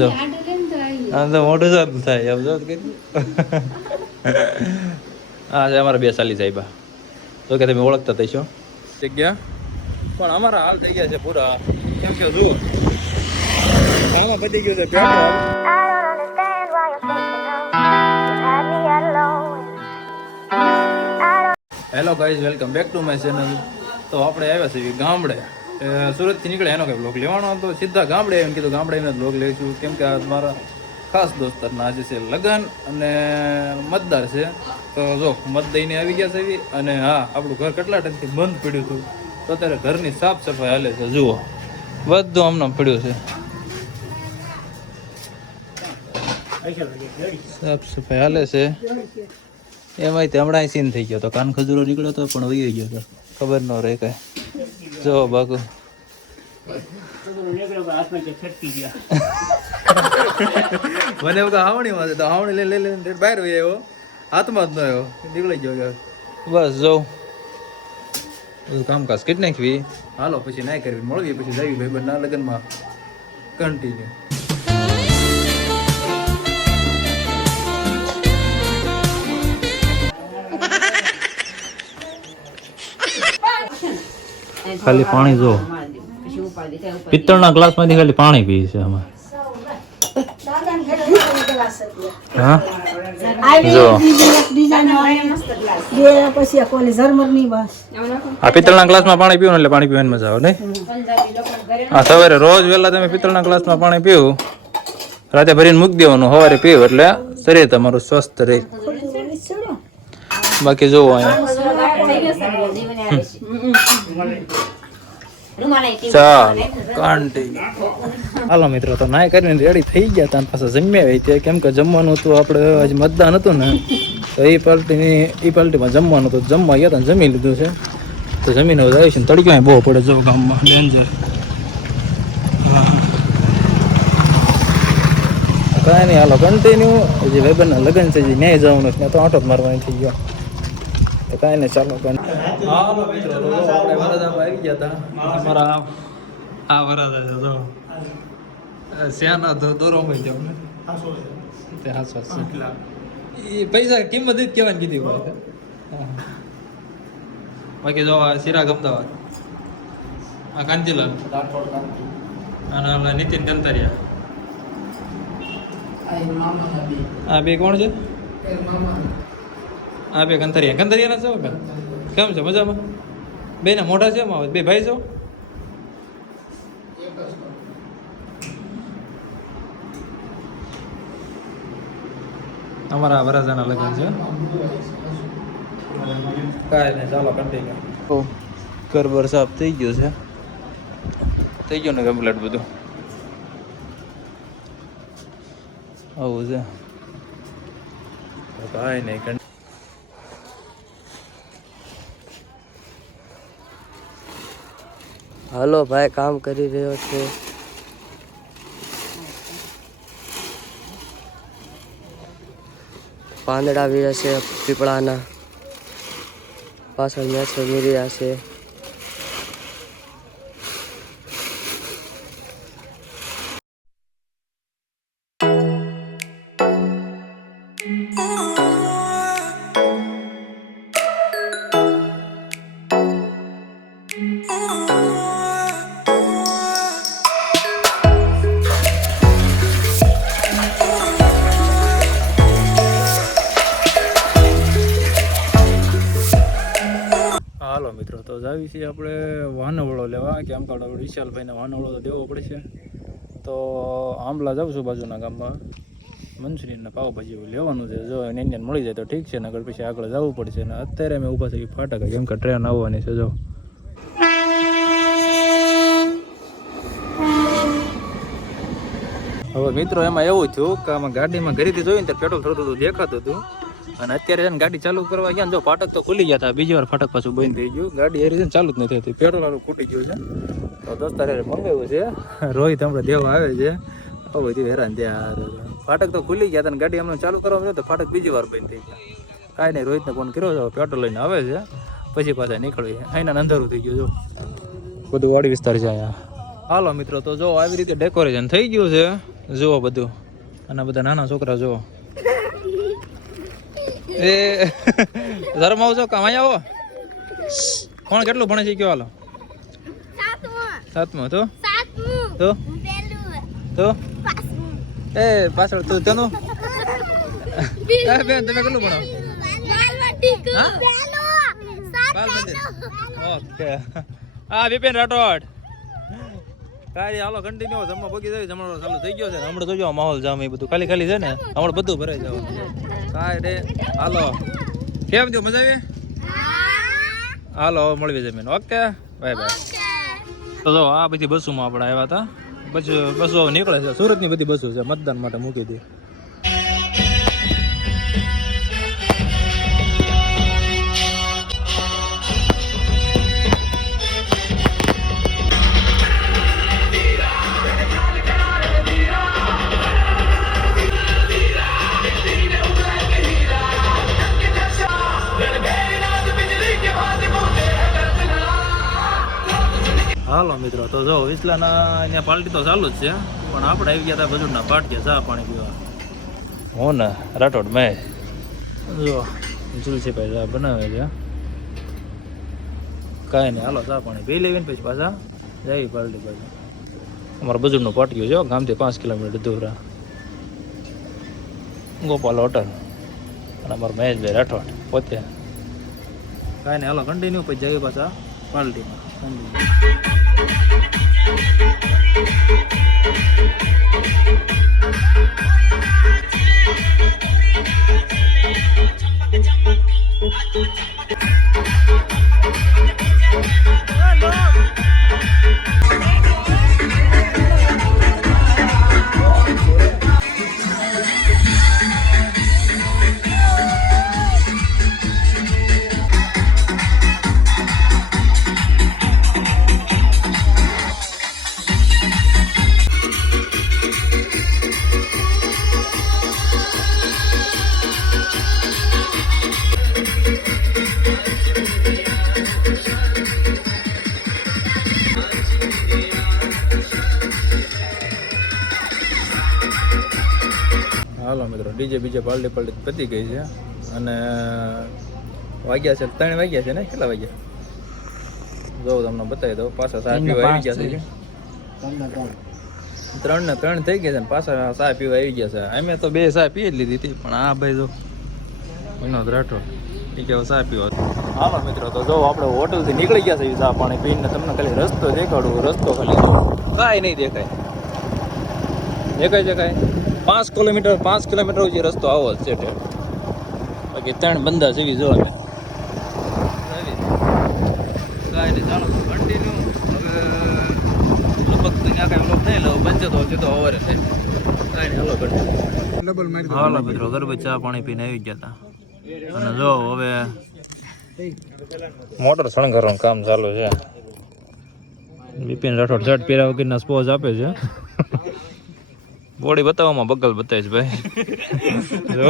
જો આમ તો મોટું જ થાય આમ જો હા છે અમારા બે સાલી સાહેબા તો કે તમે ઓળખતા થઈશો જગ્યા પણ અમારા હાલ થઈ ગયા છે પૂરા કેમ કે જુઓ આમાં પતી ગયું છે petrol. Hello guys, welcome back to my channel. તો આપણે આવ્યા છીએ ગામડે, સુરતથી નીકળે એનો કંઈ બ્લોગ લેવાનો હતો, સીધા ગામડે એમ કીધું ગામડે એમને બ્લોગ લઈશું કેમ કે આ મારા ખાસ દોસ્તારના આજે છે લગ્ન અને મતદાર છે. તો જો મત દઈને આવી ગયા છે અને હા આપણું ઘર કેટલા ટાઈમથી બંધ પડ્યું હતું તો અત્યારે ઘરની સાફ સફાઈ હાલે છે. જુઓ બધું આમનામ પડ્યું છે, સાફ સફાઈ હાલે છે. એમાંય તે હમણાં સીન થઈ ગયો તો કાન ખજૂરો નીકળ્યો હતો પણ વહી ગયો હતો, ખબર ન રહે કઈ. જો બાકુ મને એવું હાવણીમાં તો હાવણી લઈ લઈને બહાર વહી આવ્યો, હાથમાં જ ન આવ્યો, નીકળી ગયો. બસ જો બધું કામકાજ કરી નાખવી, હાલો પછી નાઈ કરવી, મળવી પછી જવી ભાઈ બંધના લગ્નમાં કન્ટિન્યુ. ખાલી પાણી જો પિત્તળના ગ્લાસમાંથી ખાલી પાણી પી છે આમાં. હા જો આ પિત્તળના ગ્લાસમાં પાણી પીવું એટલે પાણી પીવાની મજા આવે નહીં. હા સવારે રોજ વહેલા તમે પિત્તળના ગ્લાસમાં પાણી પીવું, રાતે ભરીને મૂકી દેવાનું, સવારે પીવું એટલે શરીર તમારું સ્વસ્થ રહે. બાકી જોવો હાલો મિત્રો, તો નાય કરીને રેડી થઈ ગયા તા, પાછા જમ્યા હોય કેમ કે જમવાનું હતું આપણે આજે મતદાન હતું ને તો એ પાર્ટીમાં જમવાનું હતું, જમવા ગયા હતા જમી લીધું છે. તો જમીને જાય છે, તડક્યો બહુ પડે જો ગામમાં, ડેન્જર. કાંઈ નહીં હાલો કન્ટિન્યુ. જે ભાઈબંધના લગ્ન છે જે ન્યાય જવાનું છે તો આંટો મારવાની થઈ ગયો તો કાંઈ નહીં ચાલો. હાલો મિત્રો, તો આપણે વરરાજામાં આવી ગયા હતા. અમારા આ વરરાજા છે તો શ્યાના દોરોમાં જાવ ને તે હાસો એ પૈસા કિંમત જ કહેવાની કીધી હોય. બાકી જો આ સિરાગ અમદાવાદ, આ કાંતિલાલ અને ઓલા નીતિન કંતારિયા, આ બે કોણ છે? આ બે કંતારિયા ના છો કેમ છે? મજામાં? બે ના મોઢા છે એમાં બે ભાઈ છો? અમારા વરરાજાના લગ્ન છે. કાંઈ નહીં ચાલો કન્ટિન્યુ. ઘર સાફ થઈ ગયું છે, થઈ ગયું ને કમ્પ્લીટ બધું આવું છે. કાંઈ નહીં હાલો ભાઈ કામ કરી રહ્યો છે. પાંદડા વીરે છે પીપળાના, પાછળ મેસો વીરી રહ્યા છે. હાલો મિત્રો, તો જાવી છીએ આપણે વાનવળો લેવા, કેમ કે આપણે વિશાલભાઈને વાનવળો તો દેવો પડશે. તો આંબલા જાઉં છું બાજુના ગામમાં, મંચુરિયનના પાવભાજી એવું લેવાનું છે. જો એને મળી જાય તો ઠીક છે, નગર પછી આગળ જવું પડશે. ને અત્યારે અમે ઊભા થઈ ફાટક કેમ કે ટ્રેન આવવાની છે. જો હવે મિત્રો એમાં એવું થયું કે આમાં ગાડીમાં ઘરેથી જોયું ને ત્યારે પેટ્રોલ થોડું થોડું દેખાતું હતું અને અત્યારે છે ને ગાડી ચાલુ કરવા ગયા ને જો ફાટક તો ખુલી ગયા હતા, બીજી વાર ફાટક પાછું બંધ થઈ ગયું. ગાડી એ રીતે ચાલુ જ નથી થતી, પેટ્રોલ વાળું ખૂટી ગયું છે. તો દોસ્તારે મંગાવ્યું છે, રોહિત હમણાં દેવા આવે છે. બધું હેરાન ત્યાં ફાટક તો ખુલી ગયા હતા ને ગાડી હમણાં ચાલુ કરવા તો ફાટક બીજી વાર બંધ થઈ ગયા. કાંઈ નહીં, રોહિતને ફોન કર્યો છે, પેટ્રોલ લઈને આવે છે પછી પાછા નીકળવી. અહીંના અંધારું થઈ ગયું, જો બધું વાડી વિસ્તાર છે અહીંયા. હાલો મિત્રો, તો જો આવી રીતે ડેકોરેશન થઈ ગયું છે. જુઓ બધું અને બધા નાના છોકરા જુઓ એ ધર્મ આવજો કામ અહીંયા આવો કોણ કેટલું ભણે છે કયો હાલો સાતમું તો એ પાછળ તું તેનું બેન તમે કેટલું ભણો ઓકે હા વિપિન રાઠોડ કાંઈ હાલો કન્ટિન્યુ જમવા પગી જાય જમણો ચાલુ થઈ ગયો છે હમણાં જોજો માહોલ જામ એ બધું ખાલી ખાલી છે ને હમણાં બધું ભરાઈ જવાનું કાંઈ રે હાલો કેમ થયું મજા આવી હાલો મળવી જમીન ઓકે બાય બાય તો જો આ બધી બસોમાં આપણે આવ્યા હતા પછી બસો નીકળે છે સુરતની બધી બસો છે મતદાન માટે મૂકી હતી હાલો મિત્રો તો જો વિસલાના અહીંયા પાર્ટી તો ચાલુ જ છે પણ આપણે આવી ગયા હતા ભજુરના પાટિયા ચા પાણી પીવા હું ને રાઠોડ મેં જો તુલસીભાઈ ચા બનાવે છે કાંઈ નહીં હાલો ચા પાણી પી લેવીને પછી પાછા જઈ પાર્ટી પાછા અમારા ભજુરનું પાટિયું છે ગામથી 5 કિલોમીટર દૂર ગોપાલ હોટલ અને અમારા મહેશભાઈ રાઠોડ પોતે કાંઈ નહીં હાલો કન્ટિન્યુ પછી જઈએ પાછા પાર્ટીમાં હાલો મિત્રો ડીજે બીજે પાલટી પતી ગઈ છે અને વાગ્યા છે 3 વાગ્યા છે ને કેટલા વાગ્યા જો તમને બતાવી દઉં પાછા ચા પીવા આવી ગયા છે 3 ને 3 થઈ ગયા છે ને પાછા ચા પીવા આવી ગયા છે અમે તો 2 ચા પી જ લીધી હતી પણ આ ભાઈ જો વિનોદ રાઠોડ એ કે ચા પીવા હાલો મિત્રો તો જો આપણે હોટલથી નીકળી ગયા છે ચા પાણી પીને તમને ખાલી રસ્તો દેખાડું રસ્તો ખાલી કાંઈ નહીં દેખાય છે કાંઈ 5 કિલોમીટર જે રસ્તો આવો જ છે બાકી 3 બંદા જેવી જો અમે કાંઈ નહીં ચાલો કન્ટિન્યુ હવે લગભગ ત્યાં કાંઈ લોક નહીં લો બનશે તો સીધો અવારે થાય કાંઈ નહીં હાલો કન્ટિન્યુ હાલો મિત્રો ગરબે ચા પાણી પીને આવી ગયા હતા અને જો હવે મોટર શણગારવાનું કામ ચાલુ છે વિપિન રાઠોડ શર્ટ પહેર્યા વગરના સ્પોઝ આપે છે બોડી બતાવવામાં બગલ બતાવીશ ભાઈ જો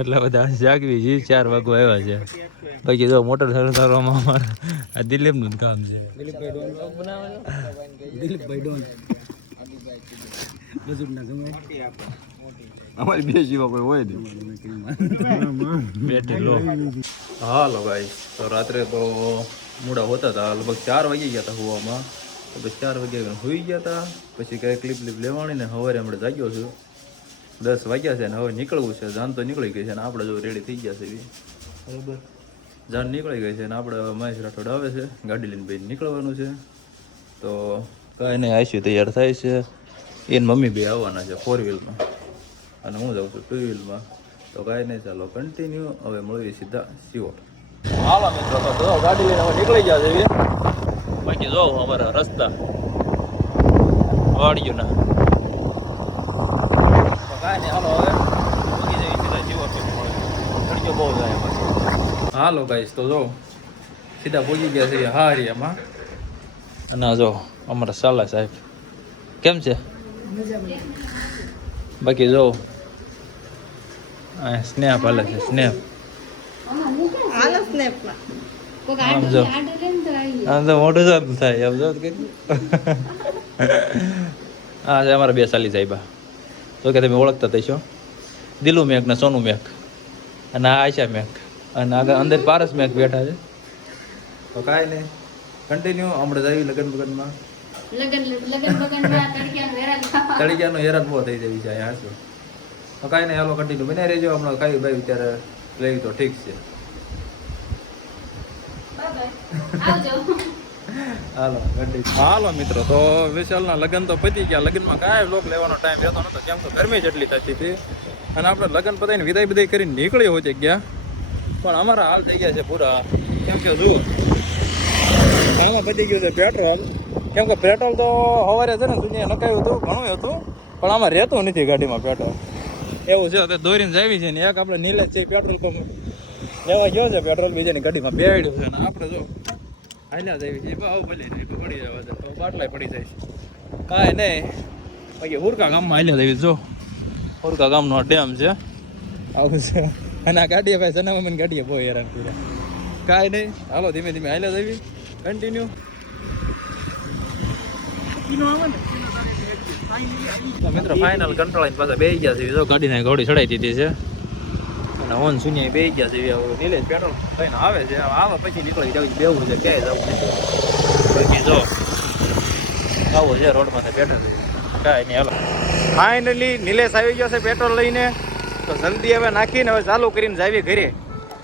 એટલા બધા જાગવી છે 4 વાગવા આવ્યા છે બાકી જો મોટર શણગારવામાં અમારા આ દિલીપનું જ કામ છે દિલીપભાઈ ડોન અમારી 2 જીવા કોઈ હોય બેટરી લો હાલો ભાઈ તો રાત્રે તો મૂડા હોતા હતા લગભગ 4 વાગી ગયા હતા હુવામાં તો બસ 4 વાગ્યા હોઈ ગયા હતા પછી કઈ ક્લિપ લેવાની ને સવારે હમણાં જાગ્યો છું 10 વાગ્યા છે ને હવે નીકળવું છે જાન તો નીકળી ગઈ છે ને આપણે જો રેડી થઈ ગયા છે બરાબર જાન નીકળી ગઈ છે ને આપણે મહેશ રાઠોડ આવે છે ગાડી લઈને ભાઈ નીકળવાનું છે તો કાંઈ નહીં આઈશું તૈયાર થાય છે એને મમ્મી બે આવવાના છે 4 વ્હીલમાં અને હું જાઉં છું 2 વ્હીલમાં તો કાંઈ નહીં ચાલો કન્ટિન્યુ હવે મળીએ સીધા સિવોટ હાલો મિત્રો તો ગાડી લઈને હવે નીકળી ગયા છે બાકી જો અમારા રસ્તા વાળ્યું ના કાંઈ નહીં હાલો હવે મૂકી જઈએ સીધા સિવોટ તડકો બહુ જાય હાલો ગાઈસ તો જો સીધા પહોંચી ગયા છે હારિયામાં અને જો અમારા સાલા સાહેબ કેમ છે બાકી જો સ્નેપ હાલે છે સ્નેપ આમ જો આમ તો મોટું સારું થાય આમ જો હા છે અમારા બે સાલી સાહેબા તો કે તમે ઓળખતા થઈશો દિલુ મેક ને સોનુ મેક અને આ આયશા મેક અને આગળ અંદર પારસ મેક બેઠા છે તો કાંઈ નહીં કન્ટિન્યુ હમણાં જઈ લગ્ન બગનમાં તળિયાનો હેરાન બહુ થઈ જાય છે હાસો તો કાંઈ નહીં હાલો કન્ટિન્યુ બને રહેજો હમણાં કાંઈ ભાઈ ત્યારે લઈ તો ઠીક છે હાલો હાલો મિત્રો તો વિશાલના લગ્ન તો પતી ગયા લગ્નમાં કાંઈ લોક લેવાનો ટાઈમ રહેતો નતો કેમ તો ગરમી જ એટલી થતી હતી અને આપણે લગ્ન પતાવીને વિદાય બધાય કરીને નીકળી હોય ગયા પણ અમારા હાલ થઈ ગયા છે પૂરા કેમ કે જુઓ આમાં પતી ગયું છે પેટ્રોલ કેમ કે પેટ્રોલ તો સવારે છે ને દુનિયા નખાયું હતું ઘણું હતું પણ આમાં રહેતું નથી ગાડીમાં પેટ્રોલ એવું છે તો દોરીને જાવી છે ને એક આપણે નીલે છે પેટ્રોલ પંપ લેવા ગયો છે પેટ્રોલ બીજાની ગાડીમાં બેડ્યું છે ને આપણે જો હાલ્યા જાવી છે આવું ભલે પડી જવા છે તો બાટલાય પડી જાય છે કાંઈ નહીં બાકી હુરકા ગામમાં હાલ્યા જાવી જો હુરકા ગામનો ડેમ છે આવું છે અને આ ગાડીએ ભાઈ સનામાની ગાડીએ બહુ હેરાન કર્યા કાંઈ નહીં હાલો ધીમે ધીમે હાલ્યા જાવી કન્ટિન્યુ મિત્રો ફાઇનલ કંટ્રોલ પાછા બે ગયા છે જો ગાડીને ઘોડી ચડાવી દીધી છે અને ઓન શૂન્ય બે ગયા છે નીલેશ પેટ્રોલ થઈને આવે છે આવે પછી નીકળી જવું બેવું છે ક્યાંય જવું નથી બાકી જો આવો છે રોડમાં બેઠા છે કાંઈ નહીં હાલો ફાઇનલી નિલેશ આવી ગયો છે પેટ્રોલ લઈને તો જલ્દી હવે નાખીને હવે ચાલુ કરીને જાવી ઘરે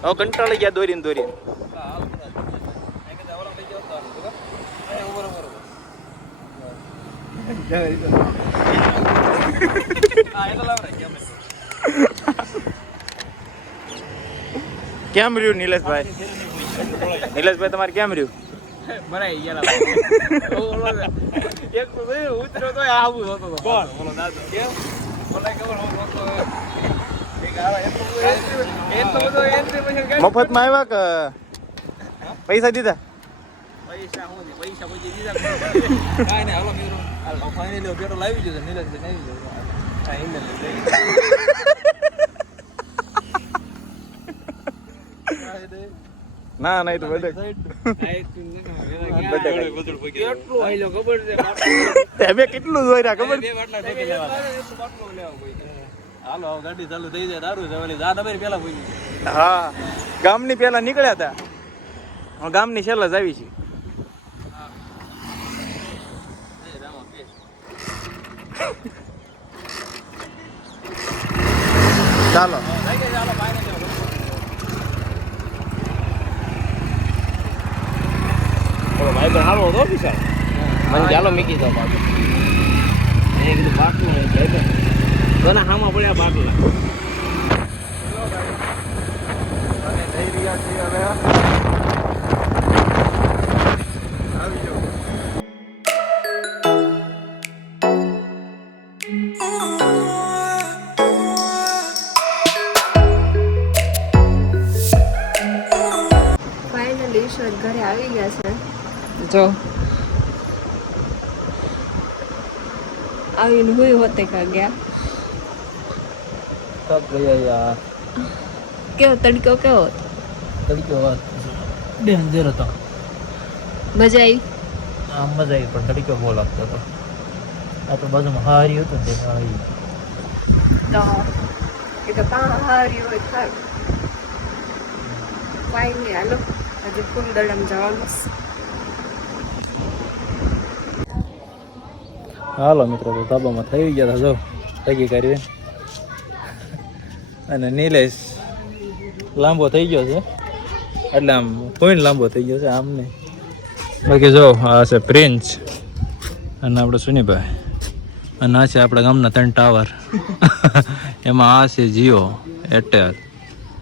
હવે કંટાળી ગયા દોરીને કેમ રહ્યું નિલેશભાઈ તમારે કેમ રહ્યું ભરાઈ ગયા એક તો ઉતર્યો તો આવું હતો કોણ બોલો દાદો કેમ બોલાય ખબર મફતમાં આવ્યા કે પૈસા દીધા પૈસા પછી દીધા કાંઈ નહીં હાલો મિત્રો ફાઇનલી પેટ્રોલ આવી જશે નીલેશ આવી જશે ના ના એ તો બધે તમે કેટલું જોઈ ખબર હાલો ગાડી ચાલુ થઈ જાય દારૂ પેલા હા ગામની પેલા નીકળ્યા હતા ગામની છેલ્લા જ આવી છે ચાલો ભાઈ તો હાલો હતો વિશાલ મને ચાલો મીકી દો બાટલું મેં કીધું બાટલું તો ના હામાં પડ્યા બાટલા જઈ રહ્યા છીએ હવે આવી જાઓ ફાઇનલી ઈશ્વર ઘરે આવી ગયા છે જો આવીને હુઈ હોતે કા ગયા કબ ગયા યાર કેવો તડકો કેવો તડકો વાત ડેન્જર હતો મજા આવી આમ મજા આવી પણ તડકો બહુ લાગતો હતો આ તો બાજુમાં હારી હતું ને હારી તો એ તો હારી હોય સારું ફાઇનલી હાલો હજી ફૂલ દડમ જવાનું હાલો મિત્રો તો તાબામાં થઈ ગયા હતા જો તગી કરી અને નિલેશ લાંબો થઈ ગયો છે એટલે આમ કોઈને લાંબો થઈ ગયો છે આમ નહીં બાકી જો આ છે પ્રિન્સ અને આપણે સુનીભાઈ અને આ છે આપણા ગામના 3 ટાવર એમાં આ છે જીઓ એરટેલ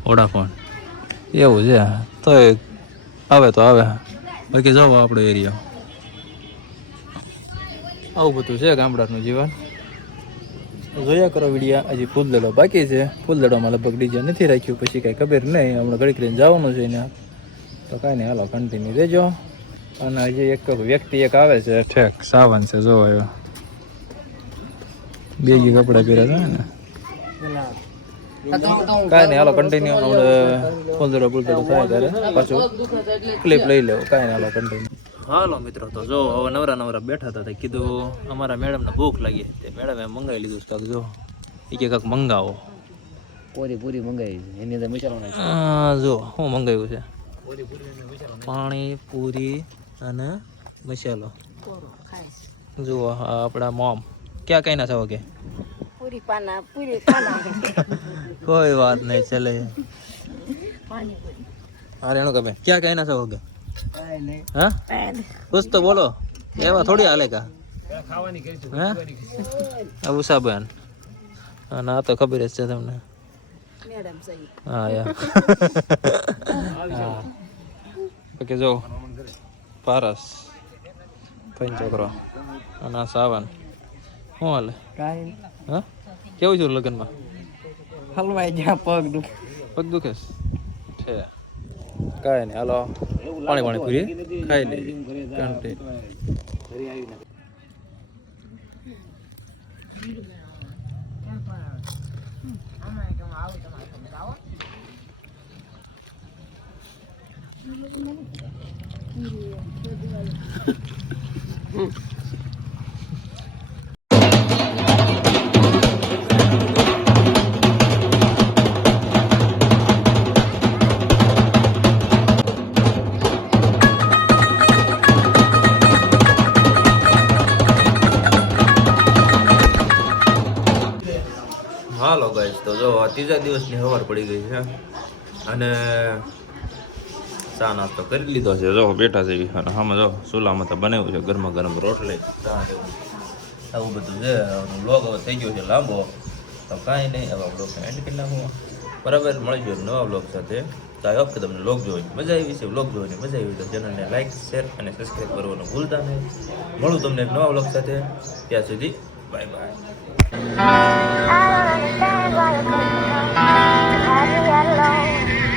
વોડાફોન એવું છે તો આવે તો આવે બાકી જાઓ આપણો એરિયા આવું બધું છે ગામડાનું જીવન જોયા કરો વિડીયા હજી ફૂલદડો બાકી છે ફૂલદડોમાં લગભગ ડીજે નથી રાખ્યું પછી કાંઈ ખબર નહીં હમણાં ઘડીક રહીને જવાનું છે એને તો કાંઈ નહીં હાલો કન્ટિન્યુ રહેજો અને હજી એક વ્યક્તિ એક આવે છે ઠેક સાવન છે જો આવ્યો બેગી કપડાં પહેર્યા છે ને કાંઈ નહીં હાલો કન્ટિન્યુ આપણે ફૂલદડો થાય ત્યારે પાછું ક્લિપ લઈ લેવો કાંઈ નહીં હાલો કન્ટિન્યુ હાલો મિત્રો, તો જો હવે નવરા બેઠા હતા તો કીધું અમારા મેડમને ભૂખ લાગી તે મેડમે મંગાવી લીધું છે કાંક. જો એ કે કાંક મંગાવો. પૂરી મંગાવી એની અંદર મસાલો નાખ્યો. જો શું મંગાવ્યું છે? પાણી પૂરી અને મસાલો. જુઓ આપણા મોમ ક્યાં કઈ ના છો કે પૂરી પાના કોઈ વાત નહીં ચલે. અરે એનું કમે ક્યાં કઈ ના છો કે હા કુછ તો બોલો, એવા થોડી હાલે કા હા ઉષાબેન. અને આ તો ખબર જ છે તમને. હા યાર ઓકે. જો પારસ ફઈન છોકરો અને આ સાવન શું હાલે? હા કેવું છું લગ્નમાં? હલવાઈ જ્યાં પગ પગ દુખે છે? કાંઈ નહીં, હાલો પાણી પૂરી ખાઈ લઈએ. હાલો ગાઈસ, તો જો આ ત્રીજા દિવસની સવાર પડી ગઈ છે અને ચા નાસ્તો કરી લીધો છે. જો બેઠા છે અને આમાં જો ચૂલામાં તો બનાવ્યું છે ગરમા ગરમ રોટલી ચા આવું બધું છે. બ્લોગ હવે થઈ ગયો છે લાંબો, તો કાંઈ નહીં, હવે બ્લોગ એન્ડ કરી નાખું. બરાબર, મળી ગયો નવા બ્લોગ સાથે. તો આ વખતે તમને બ્લોગ જોઈને મજા આવી છે. બ્લોગ જોઈને મજા આવી તો ચેનલને લાઈક શેર અને સબસ્ક્રાઈબ કરવાનું ભૂલતા નહીં. મળું તમને એક નવા બ્લોગ સાથે. ત્યાં સુધી બાય બાય.